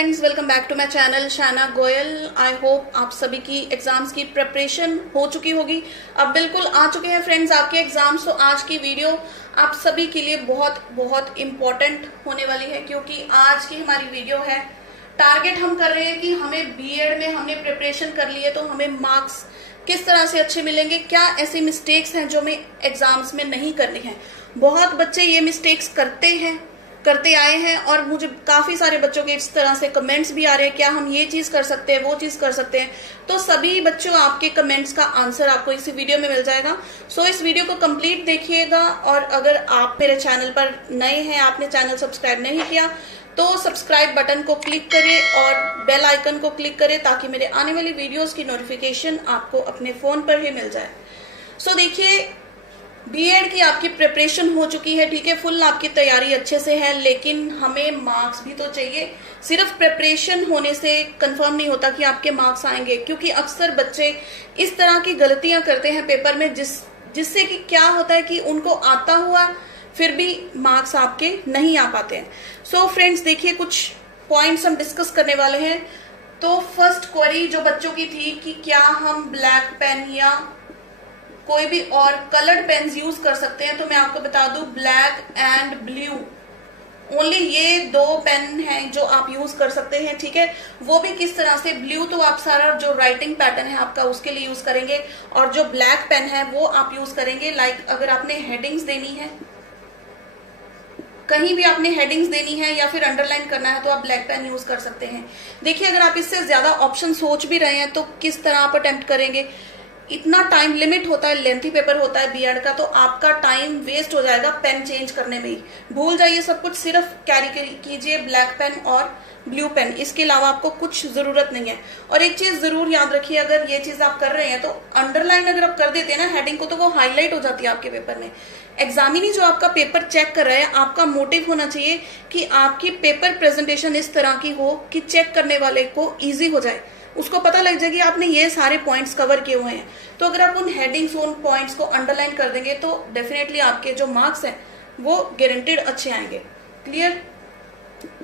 Friends, welcome back to my channel Shana Goyal. I hope आप सभी की एग्जाम्स की प्रिपरेशन हो चुकी होगी। अब बिल्कुल आ चुके हैं फ्रेंड्स आपके एग्जाम्स। तो आज की वीडियो आप सभी के लिए बहुत बहुत इम्पोर्टेंट होने वाली है, क्योंकि आज की हमारी वीडियो है, टारगेट हम कर रहे हैं कि हमें बीएड में हमने प्रिपरेशन कर ली है तो हमें मार्क्स किस तरह से अच्छे मिलेंगे, क्या ऐसे मिस्टेक्स हैं जो हमें एग्जाम्स में नहीं करनी है। बहुत बच्चे ये मिस्टेक्स करते आए हैं और मुझे काफी सारे बच्चों के इस तरह से कमेंट्स भी आ रहे हैं, क्या हम ये चीज कर सकते हैं, वो चीज कर सकते हैं। तो सभी बच्चों आपके कमेंट्स का आंसर आपको इसी वीडियो में मिल जाएगा। सो इस वीडियो को कंप्लीट देखिएगा। और अगर आप मेरे चैनल पर नए हैं, आपने चैनल सब्सक्राइब नहीं किया तो सब्सक्राइब बटन को क्लिक करें और बेल आइकन को क्लिक करें, ताकि मेरे आने वाली वीडियोस की नोटिफिकेशन आपको अपने फोन पर ही मिल जाए। सो देखिए, बीएड की आपकी प्रिपरेशन हो चुकी है, ठीक है, फुल आपकी तैयारी अच्छे से है, लेकिन हमें मार्क्स भी तो चाहिए। सिर्फ प्रिपरेशन होने से कंफर्म नहीं होता कि आपके मार्क्स आएंगे, क्योंकि अक्सर बच्चे इस तरह की गलतियां करते हैं पेपर में जिससे कि क्या होता है कि उनको आता हुआ फिर भी मार्क्स आपके नहीं आ पाते हैं। सो फ्रेंड्स देखिए, कुछ पॉइंट्स हम डिस्कस करने वाले हैं। तो फर्स्ट क्वेरी जो बच्चों की थी कि क्या हम ब्लैक पेन या कोई भी और कलर्ड पेन्स यूज कर सकते हैं, तो मैं आपको बता दूं ब्लैक एंड ब्लू, ओनली ये दो पेन हैं जो आप यूज कर सकते हैं, ठीक है। वो भी किस तरह से, ब्लू तो आप सारा जो राइटिंग पैटर्न है आपका उसके लिए यूज करेंगे, और जो ब्लैक पेन है वो आप यूज करेंगे लाइक अगर आपने हेडिंग्स देनी है, कहीं भी आपने हेडिंग्स देनी है या फिर अंडरलाइन करना है, तो आप ब्लैक पेन यूज कर सकते हैं। देखिए, अगर आप इससे ज्यादा ऑप्शन सोच भी रहे हैं तो किस तरह आप अटेम्प्ट करेंगे, इतना टाइम लिमिट होता है, लेंथी पेपर होता है बीएड का, तो आपका टाइम वेस्ट हो जाएगा पेन चेंज करने में ही। भूल जाइए सब कुछ, सिर्फ कैरी कीजिए ब्लैक पेन और ब्लू पेन, इसके अलावा आपको कुछ जरूरत नहीं है। और एक चीज जरूर याद रखिए, अगर ये चीज आप कर रहे हैं तो अंडरलाइन अगर आप कर देते हैं ना हेडिंग को, तो वो हाईलाइट हो जाती है आपके पेपर में। एग्जामिनी जो आपका पेपर चेक कर रहा है, आपका मोटिव होना चाहिए कि आपकी पेपर प्रेजेंटेशन इस तरह की हो कि चेक करने वाले को ईजी हो जाए, उसको पता लग जाए कि आपने ये सारे पॉइंट्स कवर किए हुए हैं। तो अगर आप उन हेडिंग्स, उन पॉइंट्स को अंडरलाइन कर देंगे तो डेफिनेटली आपके जो मार्क्स हैं वो गारंटीड अच्छे आएंगे। Clear.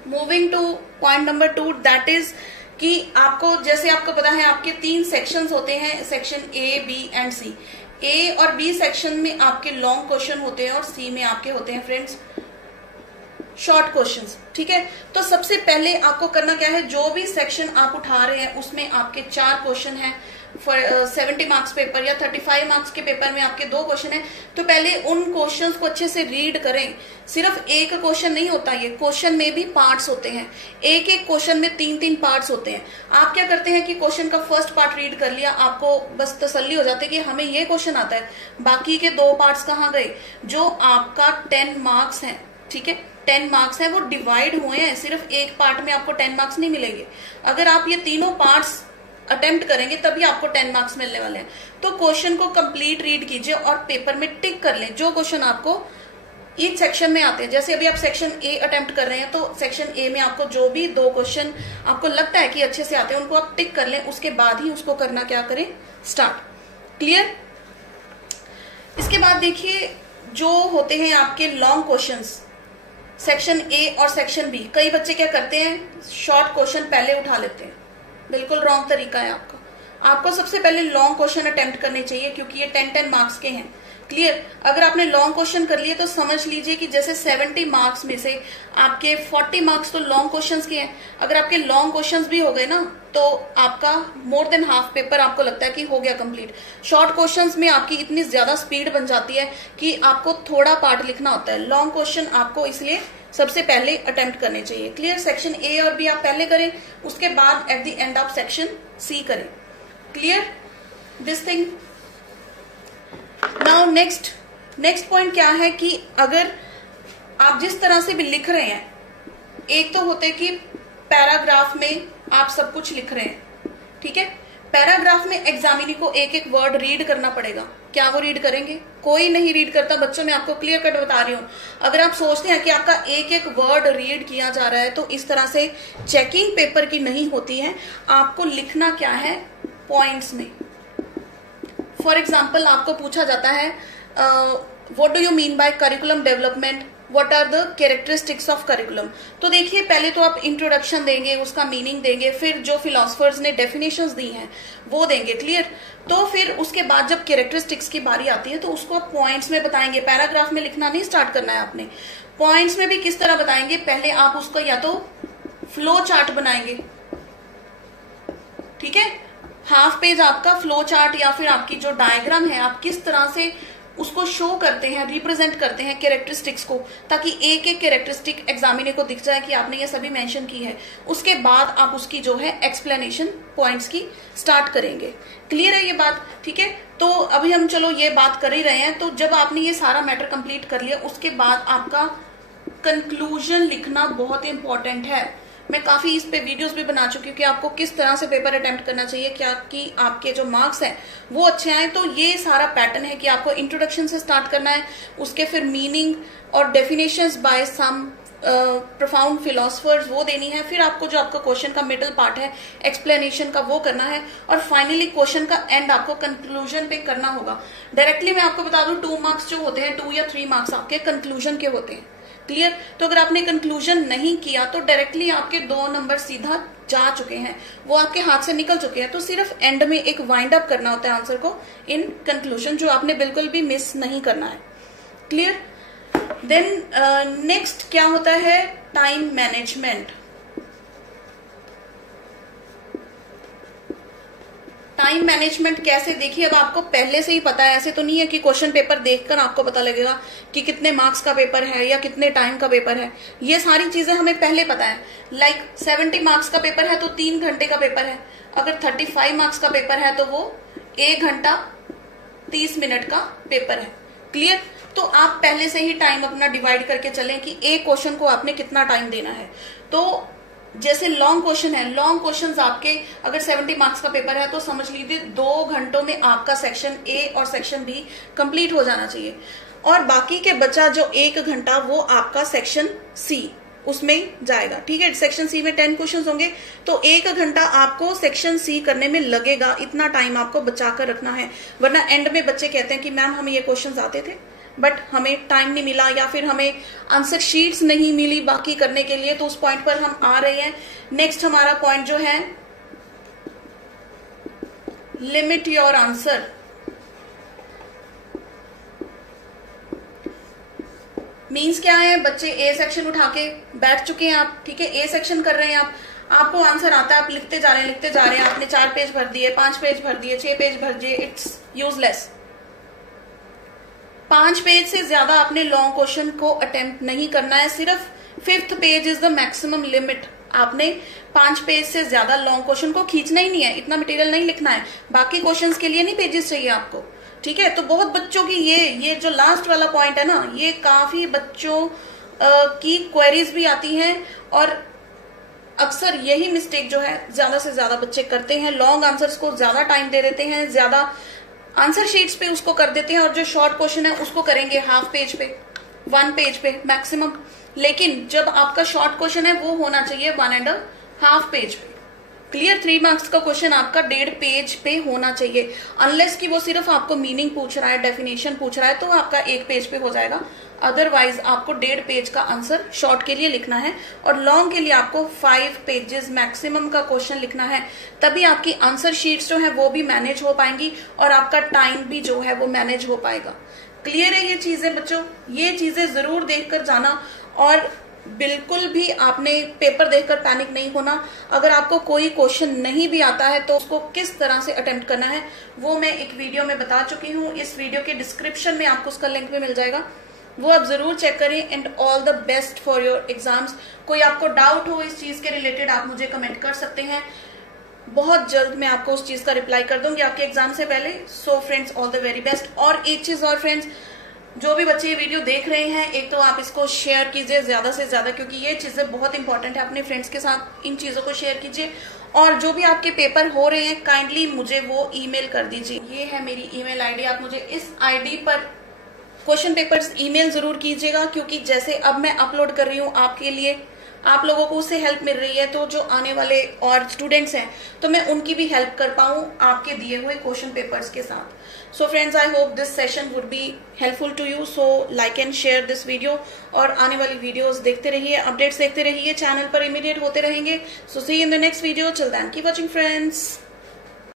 Moving two point number 2, that is कि आपको, जैसे आपको पता है, आपके 3 सेक्शंस होते हैं, सेक्शन ए, बी एंड सी। ए और बी सेक्शन में आपके लॉन्ग क्वेश्चन होते हैं और सी में आपके होते हैं फ्रेंड्स शॉर्ट क्वेश्चंस, ठीक है। तो सबसे पहले आपको करना क्या है, जो भी सेक्शन आप उठा रहे हैं उसमें आपके 4 क्वेश्चन हैं। 70 मार्क्स पेपर या 35 मार्क्स के पेपर में आपके 2 क्वेश्चन हैं। तो पहले उन क्वेश्चंस को अच्छे से रीड करें। सिर्फ एक क्वेश्चन नहीं होता, ये क्वेश्चन में भी पार्ट्स होते हैं, एक एक क्वेश्चन में 3-3 पार्ट्स होते हैं। आप क्या करते हैं कि क्वेश्चन का फर्स्ट पार्ट रीड कर लिया, आपको बस तसल्ली हो जाती है कि हमें ये क्वेश्चन आता है, बाकी के 2 पार्ट्स कहाँ गए। जो आपका 10 मार्क्स है, ठीक है, 10 मार्क्स है, वो डिवाइड हुए हैं, सिर्फ एक पार्ट में आपको 10 मार्क्स नहीं मिलेंगे। अगर आप ये तीनों पार्ट्स अटेम्प्ट करेंगे तभी आपको 10 मार्क्स मिलने वाले हैं। तो क्वेश्चन को कंप्लीट रीड कीजिए और पेपर में टिक कर लें जो क्वेश्चन आपको ईच सेक्शन में आते हैं। जैसे अभी आप सेक्शन ए अटेम्प्ट कर रहे हैं, तो सेक्शन ए में आपको जो भी 2 क्वेश्चन आपको लगता है कि अच्छे से आते हैं, उनको आप टिक कर लें, उसके बाद ही उसको करना क्या करें, स्टार्ट। क्लियर। इसके बाद देखिए, जो होते हैं आपके लॉन्ग क्वेश्चंस सेक्शन ए और सेक्शन बी, कई बच्चे क्या करते हैं, शॉर्ट क्वेश्चन पहले उठा लेते हैं, बिल्कुल रॉन्ग तरीका है आपका। आपको सबसे पहले लॉन्ग क्वेश्चन अटेम्प्ट करने चाहिए, क्योंकि ये 10-10 मार्क्स के हैं। क्लियर। अगर आपने लॉन्ग क्वेश्चन कर लिए तो समझ लीजिए कि जैसे 70 मार्क्स में से आपके 40 मार्क्स तो लॉन्ग क्वेश्चंस के हैं। अगर आपके लॉन्ग क्वेश्चंस भी हो गए ना, तो आपका मोर देन हाफ पेपर आपको लगता है कि हो गया कंप्लीट। शॉर्ट क्वेश्चंस में आपकी इतनी ज्यादा स्पीड बन जाती है कि आपको थोड़ा पार्ट लिखना होता है। लॉन्ग क्वेश्चन आपको इसलिए सबसे पहले अटेम्प्ट करने चाहिए। क्लियर। सेक्शन ए और बी आप पहले करें, उसके बाद एट द एंड आप सेक्शन सी करें। Clear this thing. Now next point क्या है कि अगर आप जिस तरह से भी लिख रहे हैं, एक तो होते कि पैराग्राफ में आप सब कुछ लिख रहे हैं, ठीक है, पैराग्राफ में एग्जामिनी को एक एक वर्ड रीड करना पड़ेगा। क्या वो रीड करेंगे? कोई नहीं रीड करता बच्चों, मैं आपको क्लियर कट बता रही हूँ। अगर आप सोचते हैं कि आपका एक एक वर्ड रीड किया जा रहा है, तो इस तरह से चेकिंग पेपर की नहीं होती है। आपको लिखना क्या है, पॉइंट्स में। फॉर एग्जाम्पल आपको पूछा जाता है what do you mean by curriculum development, what are the characteristics of curriculum. तो देखिए पहले तो आप इंट्रोडक्शन देंगे, उसका मीनिंग देंगे, फिर जो फिलोसफर्स ने डेफिनेशंस दी हैं वो देंगे, क्लियर। तो फिर उसके बाद जब कैरेक्टरिस्टिक्स की बारी आती है तो उसको आप पॉइंट्स में बताएंगे, पैराग्राफ में लिखना नहीं स्टार्ट करना है आपने। पॉइंट्स में भी किस तरह बताएंगे, पहले आप उसको या तो फ्लो चार्ट बनाएंगे, ठीक है, हाफ पेज आपका फ्लो चार्ट या फिर आपकी जो डायग्राम है आप किस तरह से उसको शो करते हैं, रिप्रेजेंट करते हैं कैरेक्टरिस्टिक्स को, ताकि एक एक कैरेक्टरिस्टिक एग्जामिनर को दिख जाए कि आपने ये सभी मेंशन की है। उसके बाद आप उसकी जो है एक्सप्लेनेशन पॉइंट्स की स्टार्ट करेंगे। क्लियर है ये बात, ठीक है। तो अभी हम चलो ये बात कर ही रहे हैं, तो जब आपने ये सारा मैटर कंप्लीट कर लिया उसके बाद आपका कंक्लूजन लिखना बहुत इंपॉर्टेंट है। मैं काफी इस पे वीडियोस भी बना चुकी हूँ कि आपको किस तरह से पेपर अटेम्प्ट करना चाहिए, क्या कि आपके जो मार्क्स हैं वो अच्छे आए। तो ये सारा पैटर्न है कि आपको इंट्रोडक्शन से स्टार्ट करना है, उसके फिर मीनिंग और डेफिनेशंस बाय सम प्रोफाउंड फिलोसफर्स वो देनी है, फिर आपको जो आपका क्वेश्चन का मिडल पार्ट है एक्सप्लेनेशन का वो करना है, और फाइनली क्वेश्चन का एंड आपको कंक्लूजन पे करना होगा। डायरेक्टली मैं आपको बता दूं 2 मार्क्स जो होते हैं, 2 या 3 मार्क्स आपके कंक्लूजन के होते हैं, क्लियर। तो अगर आपने कंक्लूजन नहीं किया तो डायरेक्टली आपके 2 नंबर सीधा जा चुके हैं, वो आपके हाथ से निकल चुके हैं। तो सिर्फ एंड में एक वाइंड अप करना होता है आंसर को इन कंक्लूजन, जो आपने बिल्कुल भी मिस नहीं करना है, क्लियर। देन नेक्स्ट क्या होता है, टाइम मैनेजमेंट। टाइम मैनेजमेंट कैसे, देखिए अब आपको पहले से ही पता है, ऐसे तो नहीं है कि क्वेश्चन पेपर देखकर आपको पता लगेगा कि कितने मार्क्स का पेपर है या कितने टाइम का पेपर है। ये सारी चीजें हमें पहले पता है। लाइक 70 मार्क्स का पेपर है तो 3 घंटे का पेपर है, अगर 35 मार्क्स का पेपर है तो वो 1 घंटा 30 मिनट का पेपर है, क्लियर। तो आप पहले से ही टाइम अपना डिवाइड करके चलें कि एक क्वेश्चन को आपने कितना टाइम देना है। तो जैसे लॉन्ग क्वेश्चन है, लॉन्ग क्वेश्चंस आपके अगर 70 मार्क्स का पेपर है तो समझ लीजिए 2 घंटों में आपका सेक्शन ए और सेक्शन बी कंप्लीट हो जाना चाहिए, और बाकी के बचा जो 1 घंटा वो आपका सेक्शन सी उसमें जाएगा, ठीक है। सेक्शन सी में 10 क्वेश्चंस होंगे तो 1 घंटा आपको सेक्शन सी करने में लगेगा, इतना टाइम आपको बचा कर रखना है। वरना एंड में बच्चे कहते हैं कि मैम हमें ये क्वेश्चंस आते थे बट हमें टाइम नहीं मिला, या फिर हमें आंसर शीट्स नहीं मिली बाकी करने के लिए, तो उस पॉइंट पर हम आ रहे हैं। नेक्स्ट हमारा पॉइंट जो है, लिमिट योर आंसर। मीन्स क्या है, बच्चे ए सेक्शन उठा के बैठ चुके हैं आप, ठीक है, ए सेक्शन कर रहे हैं आप, आपको आंसर आता है, आप लिखते जा रहे हैं लिखते जा रहे हैं, आपने 4 पेज भर दिए, 5 पेज भर दिए, 6 पेज भर दिए, इट्स यूजलेस। 5 पेज से ज्यादा आपने लॉन्ग क्वेश्चन को अटेम्प्ट नहीं करना है, सिर्फ 5th page is the maximum limit. आपने 5 पेज से ज्यादा लॉन्ग क्वेश्चन को खींचना ही नहीं है, इतना मटेरियल नहीं लिखना है। बाकी क्वेश्चंस के लिए नहीं पेजेस चाहिए आपको, ठीक है। तो बहुत बच्चों की ये जो लास्ट वाला पॉइंट है ना, ये काफी बच्चों की क्वेरीज भी आती हैं, और अक्सर यही मिस्टेक जो है ज्यादा से ज्यादा बच्चे करते हैं, लॉन्ग आंसर्स को ज्यादा टाइम दे देते हैं, ज्यादा आंसर शीट्स पे उसको कर देते हैं, और जो शॉर्ट क्वेश्चन है उसको करेंगे हाफ पेज पे, 1 पेज पे मैक्सिमम। लेकिन जब आपका शॉर्ट क्वेश्चन है वो होना चाहिए 1.5 पेज पे, क्लियर। 3 मार्क्स का क्वेश्चन आपका 1.5 पेज पे होना चाहिए, अनलेस कि वो सिर्फ आपको मीनिंग पूछ रहा है, डेफिनेशन पूछ रहा है, तो आपका 1 पेज पे हो जाएगा। अदरवाइज आपको 1.5 पेज का आंसर शॉर्ट के लिए लिखना है, और लॉन्ग के लिए आपको 5 पेजेस मैक्सिमम का क्वेश्चन लिखना है। तभी आपकी आंसर शीट्स जो है वो भी मैनेज हो पाएंगी, और आपका टाइम भी जो है वो मैनेज हो पाएगा। क्लियर है ये चीजें बच्चों, ये चीजें जरूर देखकर जाना, और बिल्कुल भी आपने पेपर देखकर पैनिक नहीं होना। अगर आपको कोई क्वेश्चन नहीं भी आता है तो उसको किस तरह से अटेम्प्ट करना है वो मैं एक वीडियो में बता चुकी हूँ, इस वीडियो के डिस्क्रिप्शन में आपको उसका लिंक भी मिल जाएगा, वो आप जरूर चेक करें। And all the best for your exams. कोई आपको डाउट हो इस चीज के रिलेटेड आप मुझे कमेंट कर सकते हैं, बहुत जल्द मैं आपको उस चीज का रिप्लाई कर दूंगी आपके एग्जाम से पहले। So friends, all the very best. और एक चीज और फ्रेंड्स, जो भी बच्चे ये वीडियो देख रहे हैं, एक तो आप इसको शेयर कीजिए ज्यादा से ज्यादा, क्योंकि ये चीजें बहुत इंपॉर्टेंट है। अपने फ्रेंड्स के साथ इन चीजों को शेयर कीजिए, और जो भी आपके पेपर हो रहे हैं काइंडली मुझे वो ईमेल कर दीजिए। ये है मेरी ईमेल आईडी, आप मुझे इस आईडी पर क्वेश्चन पेपर्स ईमेल जरूर कीजिएगा, क्योंकि जैसे अब मैं अपलोड कर रही हूँ आपके लिए आप लोगों को उससे हेल्प मिल रही है, तो जो आने वाले और स्टूडेंट्स हैं तो मैं उनकी भी हेल्प कर पाऊं आपके दिए हुए क्वेश्चन पेपर्स के साथ। So friends, I hope this session would be helpful to you. So like and share this video और आने वाली वीडियोस देखते रहिए, अपडेट्स देखते रहिए, चैनल पर इमीडिएट होते रहेंगे। So see in the next video, till then keep watching friends.